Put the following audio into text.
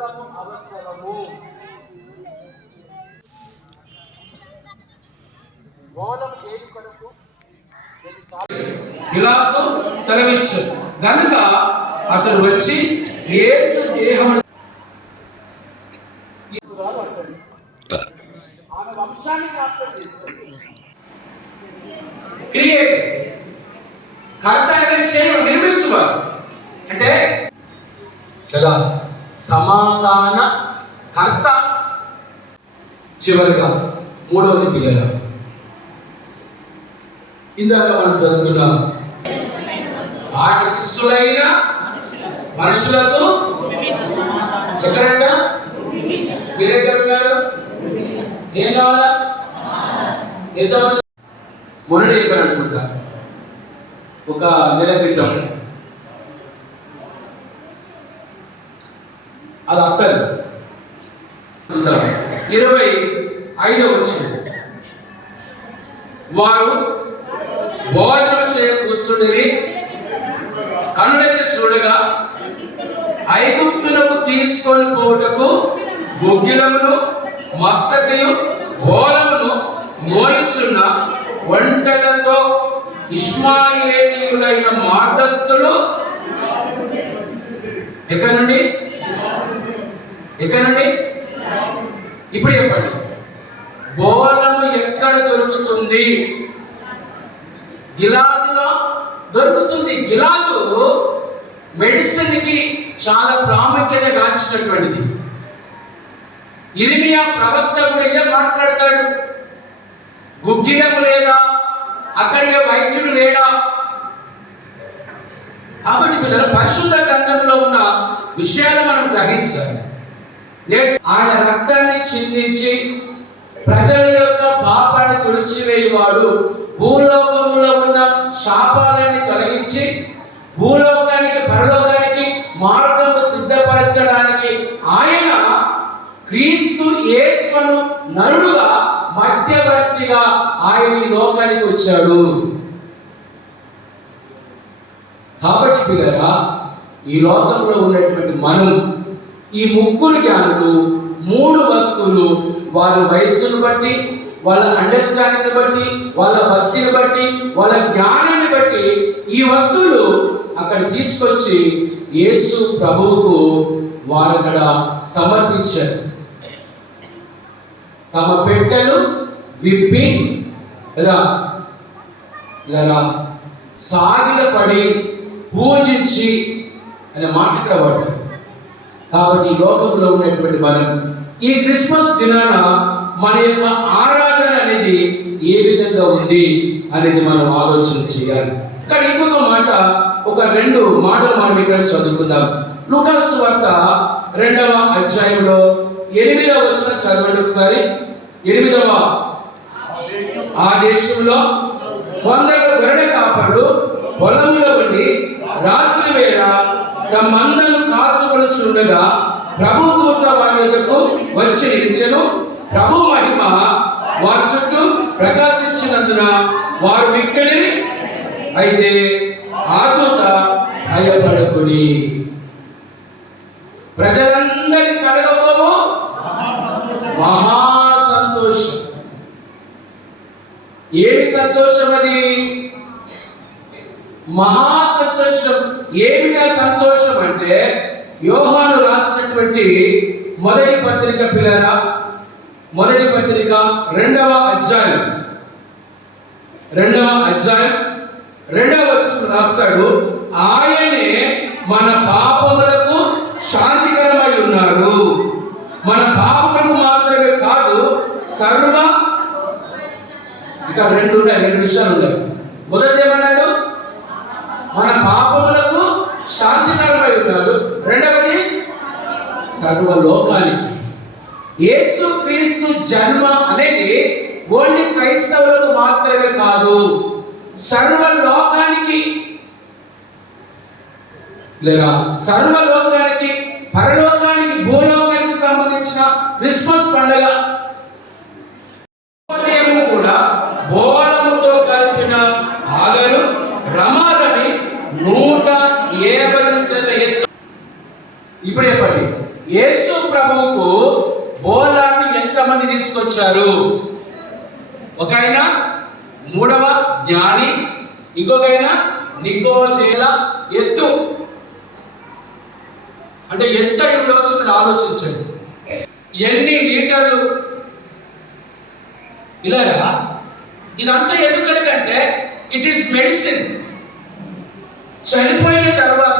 మూలము అవసరము మూలం ఏది కొరకు ఇలాతో సెలవిచ్చు గనుక అతడు వచ్చి యేసు దేహం ఆమె వంశాన్ని జ్ఞాపకం చేస్తుంది. క్రియేట్ కర్త నిర్మించువారు అంటే కదా? సమాధాన కర్త చివరిగా మూడవది పిల్లల. ఇందాక మనం చదువుకున్నాం ఆయన ఇష్టలైన మనుషులతో ఎక్కడంట? మీరు ఎక్కడ ఏం కావాలా? ఎంతమంది? మొన్న చెప్పాను అనుకుంటా ఒక నెల క్రితం. అది అత్తరు ఇరవై ఐదో వచ్చిన వారు భోజనం చేయ కూర్చుని కన్నులైతే చూడగా ఐగుప్తులకు తీసుకొని పోవుటకు గుగ్గిలమును మస్తకయు ఓలమును మోయించున్న ఒంటెలతో ఇస్మాయేలీయులైన మార్గస్థులు ఎక్కడి నుండి? ఎక్కడి నుండి ఇప్పుడు చెప్పండి. బోలము ఎక్కడ దొరుకుతుంది? గిలాదులో దొరుకుతుంది. గిలాదు మెడిసిన్కి చాలా ప్రాముఖ్యత గాంచినటువంటిది. ఇరిమియా ప్రవక్త కూడా మాట్లాడతాడు? గుగ్గిలము లేదా అక్కడికి వైద్యుడు లేడా? కాబట్టి పిల్లలు పరిశుద్ధ గ్రంథంలో ఉన్న విషయాలు మనం గ్రహించాలి. ఆయన రక్తాన్ని చిందించి ప్రజల యొక్క పాపాన్ని తుడిచివేయవాడు. భూలోకంలో ఉన్న శాపాలని తొలగించి భూలోకానికి పరలోకానికి మార్గం సిద్ధపరచడానికి ఆయన క్రీస్తు యేసును నరుడుగా మధ్యవర్తిగా ఆయన ఈ లోకానికి వచ్చాడు. కాబట్టి పిల్లరా ఈ లోకంలో ఉన్నటువంటి మనం ఈ ముగ్గురు జ్ఞానులు మూడు వస్తువులు వాళ్ళ వయస్సును బట్టి వాళ్ళ అండర్స్టాండింగ్ని బట్టి వాళ్ళ భక్తిని బట్టి వాళ్ళ జ్ఞానాన్ని బట్టి ఈ వస్తువులు అక్కడ తీసుకొచ్చి యేసు ప్రభువుకు వారు అక్కడ సమర్పించారు. తమ పెట్టెలు విప్పి ఇలా ఇలా సాగిలపడి పూజించి అనే మాట ఇక్కడ పడ్డారు కాబట్టి లోకంలో ఉన్నటువంటి మనం ఈ క్రిస్మస్ దినాన మన యొక్క ఆరాధన అనేది ఏ విధంగా ఉంది అనేది మనం ఆలోచన చేయాలి. కానీ ఇంకొక మాట ఒక రెండు మాటలు మనం ఇక్కడ చదువుకుందాం. లుకస్ వార్త రెండవ అధ్యాయంలో ఎనిమిదవ వచ్చిన చదవండి ఒకసారి. ఎనిమిదవ ఆ దేశంలో వందల గరడ కాపరులు పొలంలో ఉండి రాత్రి వేళ తమ మందను ప్రభు దూత వారి యొద్దకు వచ్చి నిలిచెను. ప్రభు మహిమ వారి చుట్టూ ప్రకాశించినందున వారు మిక్కలి అయితే ఆ దూత భయపడకుడి. ప్రజలందరి కడగపోవు మహా సంతోషం ఏమి సంతోషం అది? మహా సంతోషం ఏమిటా సంతోషం అంటే యోహాను రాసినటువంటి మొదటి పత్రిక పిల్లరా? మొదటి పత్రిక రెండవ అధ్యాయం. రెండవ అధ్యాయం. రెండవ వచనం రాస్తాడు. ఆయనే మన పాపములకు శాంతికరమై ఉన్నాడు. మన పాపములకు మాత్రమే కాదు సర్వ ఇక రెండు ఉన్నాయి రెండు విషయాలు ఉన్నాయి. మొదటి ఏమన్నాడు? మన పాపములకు శాంతికరమై ఉన్నాడు. సర్వలోకానికి యేసు క్రీస్తు జన్మ అనేది ఓన్లీ క్రైస్తవులకు మాత్రమే కాదు సర్వలోకానికి లేదా సర్వలోకానికి పరలోకానికి భూలోకానికి సంబంధించిన క్రిస్మస్ పండుగ. కూడా బోళముతో కలిపిన ఆగలు రమాలని నూట ఏ ఇప్పుడు చెప్పండి. యేసు ప్రభువుకు బోలాన్ని ఎంతమంది తీసుకొచ్చారు? ఒక ఆయన మూడవ జ్ఞాని ఇంకొక ఆయన నికోదేల ఎత్తు. అంటే ఎంత ఉండవచ్చు మీరు ఆలోచించండి. ఎన్ని లీటర్లు? ఇలాగా ఇదంతా ఎందుకంటే ఇట్ ఈస్ మెడిసిన్ చనిపోయిన తర్వాత